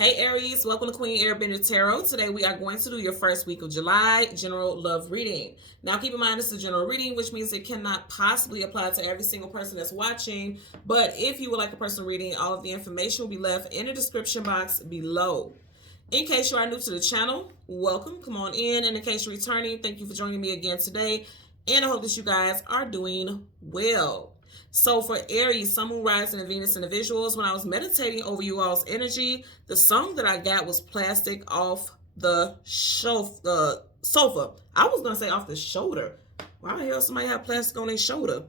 Hey Aries, welcome to Queen Airbender Tarot. Today we are going to do your first week of July general love reading. Now keep in mind this is a general reading, which means it cannot possibly apply to every single person that's watching. But if you would like a personal reading, all of the information will be left in the description box below. In case you are new to the channel, welcome, come on in. And in case you're returning, thank you for joining me again today. And I hope that you guys are doing well. So for Aries, Sun, Moon, Rising, and Venus individuals, when I was meditating over you all's energy, the song that I got was Plastic Off the Sofa. I was going to say off the shoulder. Why the hell somebody have plastic on their shoulder?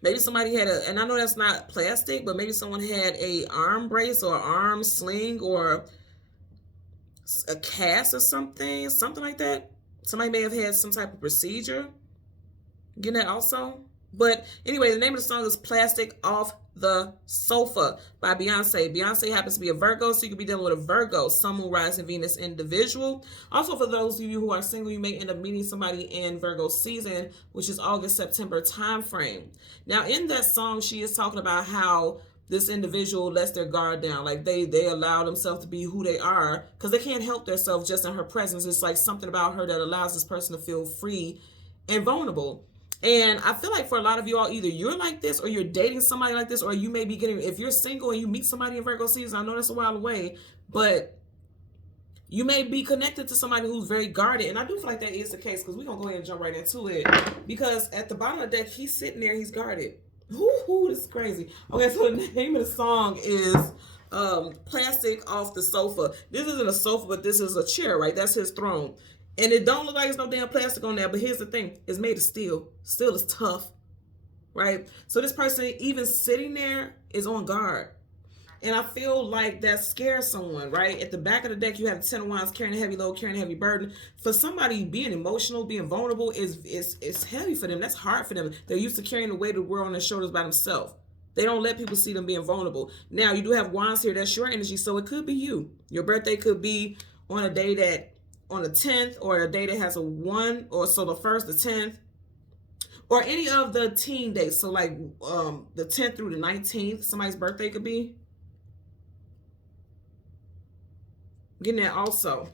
Maybe somebody had and I know that's not plastic, but maybe someone had a arm brace or arm sling or a cast or something like that. Somebody may have had some type of procedure. Getting that also? But anyway, the name of the song is Plastic Off the Sofa by Beyonce. Beyonce happens to be a Virgo, so you could be dealing with a Virgo, Sun, Moon, Rising, Venus individual. Also, for those of you who are single, you may end up meeting somebody in Virgo season, which is August, September time frame. Now, in that song, she is talking about how this individual lets their guard down. Like they allow themselves to be who they are because they can't help themselves just in her presence. It's like something about her that allows this person to feel free and vulnerable. And I feel like for a lot of you all, either you're like this or you're dating somebody like this, or you may be getting, if you're single and you meet somebody in Virgo season, I know that's a while away, but you may be connected to somebody who's very guarded. And I do feel like that is the case because we're going to go ahead and jump right into it. Because at the bottom of the deck, he's sitting there, he's guarded. Ooh, this is crazy. Okay, so the name of the song is Plastic Off the Sofa. This isn't a sofa, but this is a chair, right? That's his throne. And it don't look like there's no damn plastic on there, but here's the thing. It's made of steel. Steel is tough, right? So this person, even sitting there, is on guard. And I feel like that scares someone, right? At the back of the deck, you have the Ten of Wands carrying a heavy load, carrying a heavy burden. For somebody, being emotional, being vulnerable is heavy for them. That's hard for them. They're used to carrying the weight of the world on their shoulders by themselves. They don't let people see them being vulnerable. Now, you do have Wands here. That's your energy, so it could be you. Your birthday could be on a day that on the 10th, or a day that has a 1, or so the 1st, the 10th, or any of the teen dates. So like the 10th through the 19th, somebody's birthday could be. Getting that also.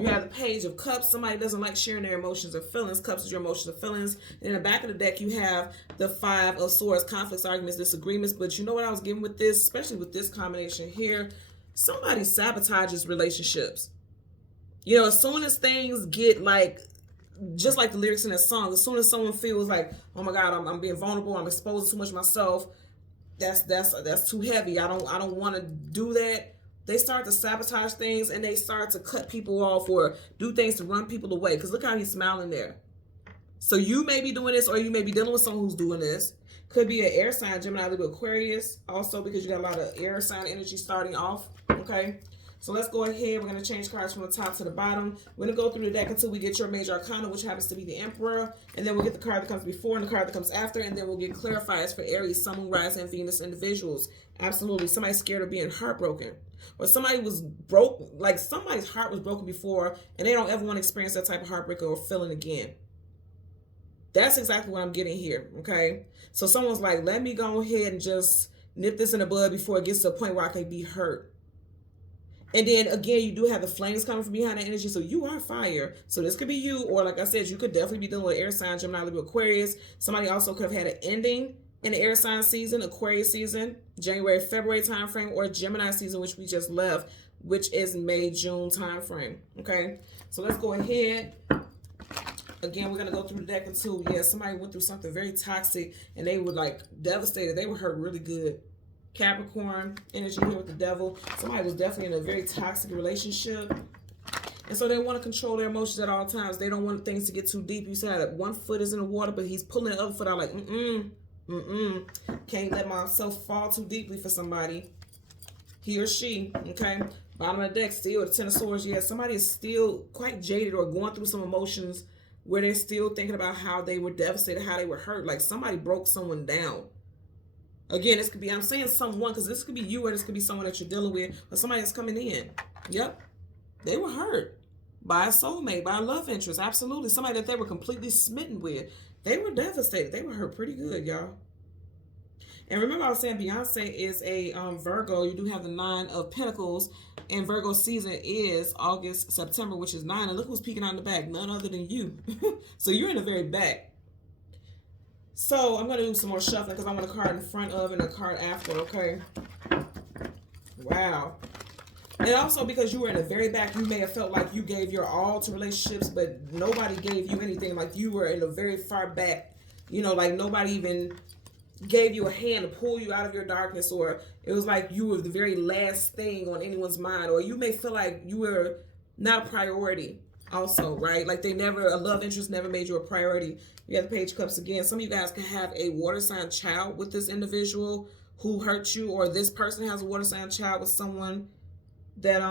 You have the Page of Cups. Somebody doesn't like sharing their emotions or feelings. Cups is your emotions and feelings. And in the back of the deck, you have the Five of Swords, conflicts, arguments, disagreements. But you know what I was getting with this, especially with this combination here? Somebody sabotages relationships. You know, as soon as things get like, just like the lyrics in that song, as soon as someone feels like, oh my God, I'm being vulnerable, I'm exposing too much of myself, that's too heavy. I don't want to do that. They start to sabotage things and they start to cut people off or do things to run people away. Because look how he's smiling there. So you may be doing this, or you may be dealing with someone who's doing this. Could be an air sign, Gemini, Libra, Aquarius. Also, because you got a lot of air sign energy starting off. Okay. So let's go ahead. We're going to change cards from the top to the bottom. We're going to go through the deck until we get your major arcana, which happens to be the Emperor. And then we'll get the card that comes before and the card that comes after. And then we'll get clarifiers for Aries, Sun, Moon, Rising, and Venus individuals. Absolutely. Somebody's scared of being heartbroken. Or somebody was broke, like somebody's heart was broken before, and they don't ever want to experience that type of heartbreak or feeling again. That's exactly what I'm getting here, okay? So someone's like, let me go ahead and just nip this in the bud before it gets to a point where I can be hurt. And then again, you do have the flames coming from behind that energy, so you are fire. So this could be you, or like I said, you could definitely be dealing with air sign, Gemini, Libra, Aquarius. Somebody also could have had an ending in the air sign season, Aquarius season, January, February time frame, or Gemini season, which we just left, which is May, June time frame. Okay, so let's go ahead. Again, we're going to go through the deck until, somebody went through something very toxic and they were like devastated. They were hurt really good. Capricorn energy here with the Devil. Somebody was definitely in a very toxic relationship. And so they want to control their emotions at all times. They don't want things to get too deep. You said that one foot is in the water, but he's pulling the other foot out like, can't let myself fall too deeply for somebody. He or she, okay? Bottom of the deck, still the Ten of Swords. Yeah, somebody is still quite jaded or going through some emotions where they're still thinking about how they were devastated, how they were hurt. Like somebody broke someone down. Again, this could be, I'm saying someone, because this could be you or this could be someone that you're dealing with or somebody that's coming in. Yep. They were hurt by a soulmate, by a love interest. Absolutely. Somebody that they were completely smitten with. They were devastated. They were hurt pretty good, y'all. And remember I was saying Beyonce is a Virgo. You do have the 9 of Pentacles. And Virgo season is August, September, which is 9. And look who's peeking out in the back. None other than you. So you're in the very back. So I'm going to do some more shuffling because I want a card in front of and a card after, okay? Wow. And also because you were in the very back, you may have felt like you gave your all to relationships, but nobody gave you anything. Like you were in the very far back, you know, like nobody even gave you a hand to pull you out of your darkness, or it was like you were the very last thing on anyone's mind, or you may feel like you were not a priority also, right? Like a love interest never made you a priority. You have the Page of Cups again. Some of you guys can have a water sign child with this individual who hurt you, or this person has a water sign child with someone that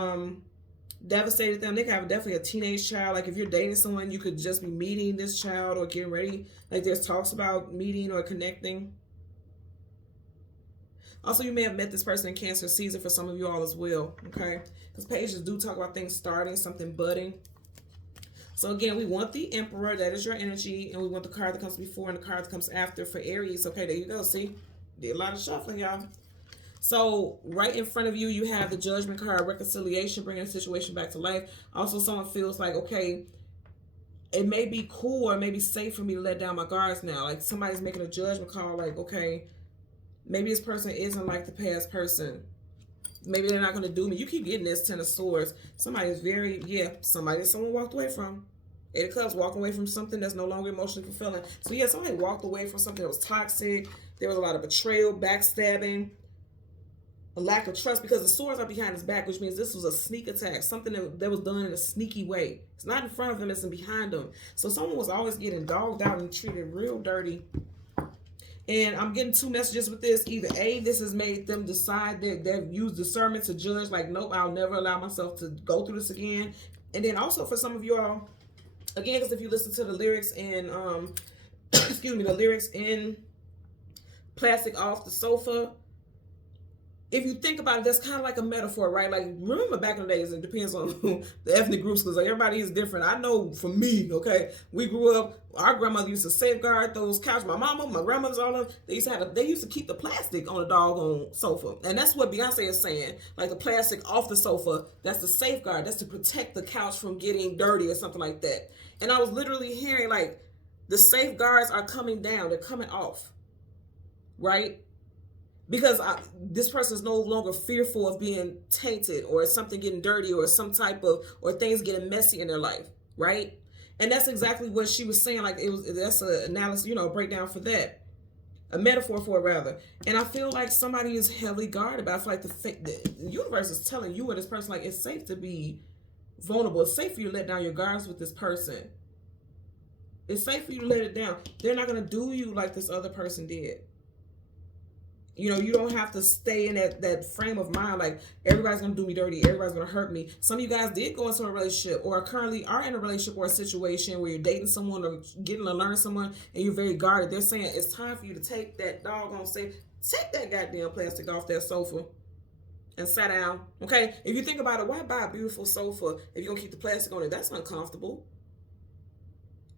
devastated them. They can have definitely a teenage child. Like if you're dating someone, you could just be meeting this child or getting ready. Like there's talks about meeting or connecting. Also, you may have met this person in Cancer season for some of you all as well, okay? Because pages do talk about things starting, something budding. So again, we want the Emperor, that is your energy, and we want the card that comes before and the card that comes after for Aries. Okay, there you go. See? Did a lot of shuffling, y'all. So right in front of you, you have the Judgment card, reconciliation, bringing a situation back to life. Also, someone feels like, okay, it may be cool or it may be safe for me to let down my guards now. Like somebody's making a judgment call, like, okay, maybe this person isn't like the past person. Maybe they're not going to do me. You keep getting this 10 of Swords. Somebody is very, somebody that someone walked away from. 8 of Cups, walking away from something that's no longer emotionally fulfilling. So yeah, somebody walked away from something that was toxic. There was a lot of betrayal, backstabbing, a lack of trust, because the swords are behind his back, which means this was a sneak attack, something that was done in a sneaky way. It's not in front of him, it's in behind him. So someone was always getting dogged out and treated real dirty. And I'm getting 2 messages with this. Either A, this has made them decide that they've used discernment to judge, like, nope, I'll never allow myself to go through this again. And then also for some of you all, again, because if you listen to the lyrics in, excuse me, the lyrics in Plastic Off the Sofa, if you think about it, that's kind of like a metaphor, right? Like, remember back in the days, it depends on the ethnic groups, because like everybody is different. I know for me, okay, we grew up, our grandmother used to safeguard those couches. My mama, my grandmother's, all of them, they used to keep the plastic on the doggone sofa. And that's what Beyonce is saying. Like the plastic off the sofa, that's the safeguard. That's to protect the couch from getting dirty or something like that. And I was literally hearing like the safeguards are coming down. They're coming off, right? Because this person is no longer fearful of being tainted or something getting dirty or some type of, or things getting messy in their life, right? And that's exactly what she was saying. Like that's an analysis, you know, breakdown for that. A metaphor for it, rather. And I feel like somebody is heavily guarded about it. I feel like the universe is telling you or this person, like, it's safe to be vulnerable. It's safe for you to let down your guards with this person. It's safe for you to let it down. They're not going to do you like this other person did. You know, you don't have to stay in that frame of mind like everybody's going to do me dirty, everybody's going to hurt me. Some of you guys did go into a relationship or currently are in a relationship or a situation where you're dating someone or getting to learn someone and you're very guarded. They're saying it's time for you to take that doggone take that goddamn plastic off that sofa and sit down. Okay? If you think about it, why buy a beautiful sofa if you're going to keep the plastic on it? That's uncomfortable.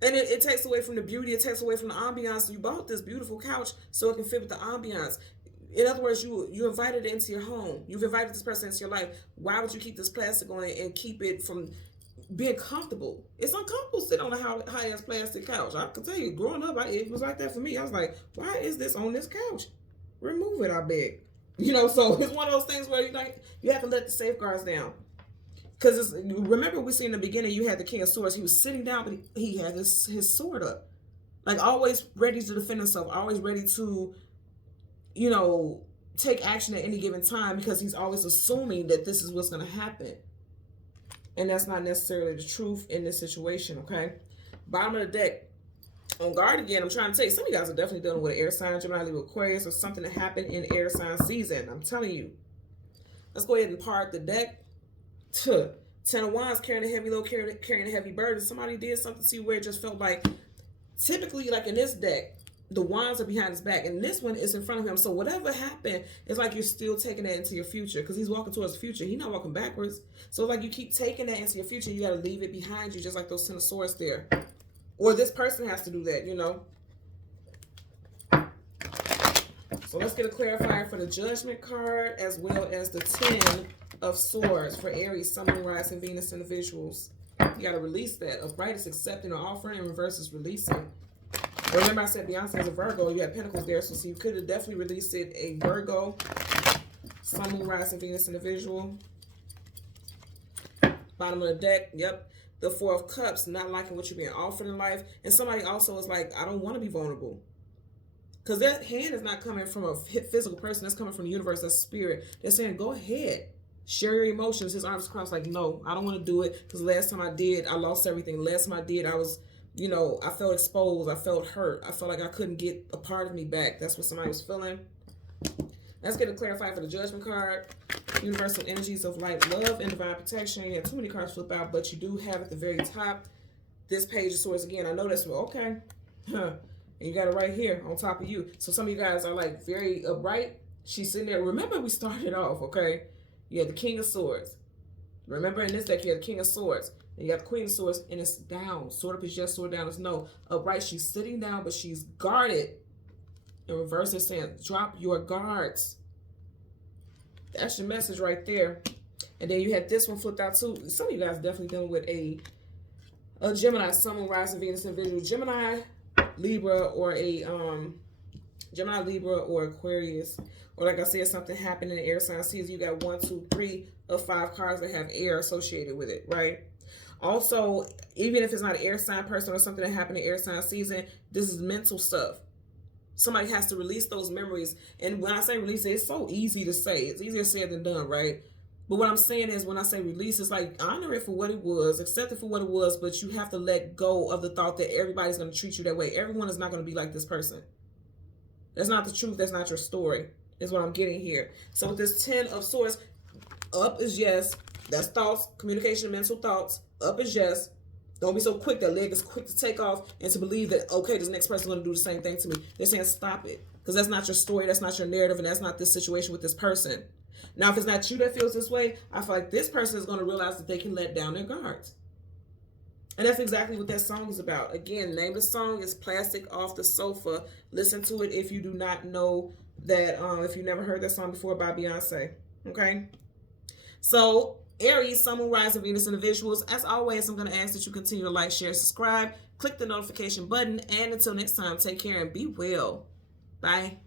And it takes away from the beauty. It takes away from the ambiance. You bought this beautiful couch so it can fit with the ambiance. In other words, you invited it into your home. You've invited this person into your life. Why would you keep this plastic on it and keep it from being comfortable? It's uncomfortable sitting on a high-ass plastic couch. I can tell you, growing up, it was like that for me. I was like, why is this on this couch? Remove it, I beg. You know, so it's one of those things where you have to let the safeguards down. Because remember we see in the beginning, you had the King of Swords. He was sitting down, but he had his sword up. Like always ready to defend himself, always ready to, you know, take action at any given time because he's always assuming that this is what's going to happen. And that's not necessarily the truth in this situation, okay? Bottom of the deck, on guard again, I'm trying to tell you, some of you guys are definitely dealing with an air sign, Gemini, Libra, Aquarius, or something that happened in air sign season. I'm telling you. Let's go ahead and part the deck. 10 of Wands, carrying a heavy load, carrying a heavy burden. Somebody did something to you where it just felt like, typically, like in this deck, the wands are behind his back, and this one is in front of him. So whatever happened, it's like you're still taking that into your future because he's walking towards the future. He's not walking backwards. So like you keep taking that into your future, you got to leave it behind you, just like those 10 of Swords there. Or this person has to do that, you know. So let's get a clarifier for the Judgment card as well as the 10 of Swords for Aries, Sun, Moon, Rising, Venus individuals. You got to release that. Upright is accepting or offering, and reverse is releasing. Remember I said Beyonce has a Virgo. You had Pentacles there, so you could have definitely released it. A Virgo, Sun, Moon, Rising, Venus individual. Bottom of the deck, yep. The Four of Cups, not liking what you're being offered in life. And somebody also is like, I don't want to be vulnerable. Because that hand is not coming from a physical person. That's coming from the universe, that's spirit. They're saying, go ahead. Share your emotions. His arms crossed like, no, I don't want to do it. Because last time I did, I lost everything. Last time I did, I was, you know, I felt exposed. I felt hurt. I felt like I couldn't get a part of me back. That's what somebody was feeling. Let's get a clarifier for the Judgment card. Universal energies of light, love, and divine protection. You have too many cards flip out, but you do have at the very top this Page of Swords again. I know that's okay. Huh. And you got it right here on top of you. So some of you guys are like very upright. She's sitting there. Remember, we started off, okay? You had the King of Swords. Remember, in this deck, you had the King of Swords. And you got the Queen of Swords, and it's down. Sword up is yes, sword down is no. Upright, she's sitting down, but she's guarded. In reverse, it's saying, drop your guards. That's your message right there. And then you had this one flipped out too. Some of you guys definitely dealing with a Gemini, Sun, Moon, Rising, Venus individual. Gemini, Libra, or a Gemini, Libra, or Aquarius. Or like I said, something happened in the air sign season. You got 1, 2, 3 of 5 cards that have air associated with it, right? Also, even if it's not an air sign person or something that happened in air sign season, this is mental stuff. Somebody has to release those memories. And when I say release, it's so easy to say. It's easier said than done, right? But what I'm saying is when I say release, it's like honor it for what it was, accept it for what it was, but you have to let go of the thought that everybody's going to treat you that way. Everyone is not going to be like this person. That's not the truth. That's not your story, is what I'm getting here. So with this 10 of Swords, up is yes. That's thoughts, communication, mental thoughts. Up is yes. Don't be so quick. That leg is quick to take off and to believe that, okay, this next person's going to do the same thing to me. They're saying stop it. Because that's not your story. That's not your narrative. And that's not this situation with this person. Now, if it's not you that feels this way, I feel like this person is going to realize that they can let down their guards. And that's exactly what that song is about. Again, name of the song is Plastic Off the Sofa. Listen to it if you do not know that, if you never heard that song before by Beyonce. Okay? So, Aries, Sun, Moon, Rising, Venus individuals. As always, I'm going to ask that you continue to like, share, subscribe, click the notification button, and until next time, take care and be well. Bye.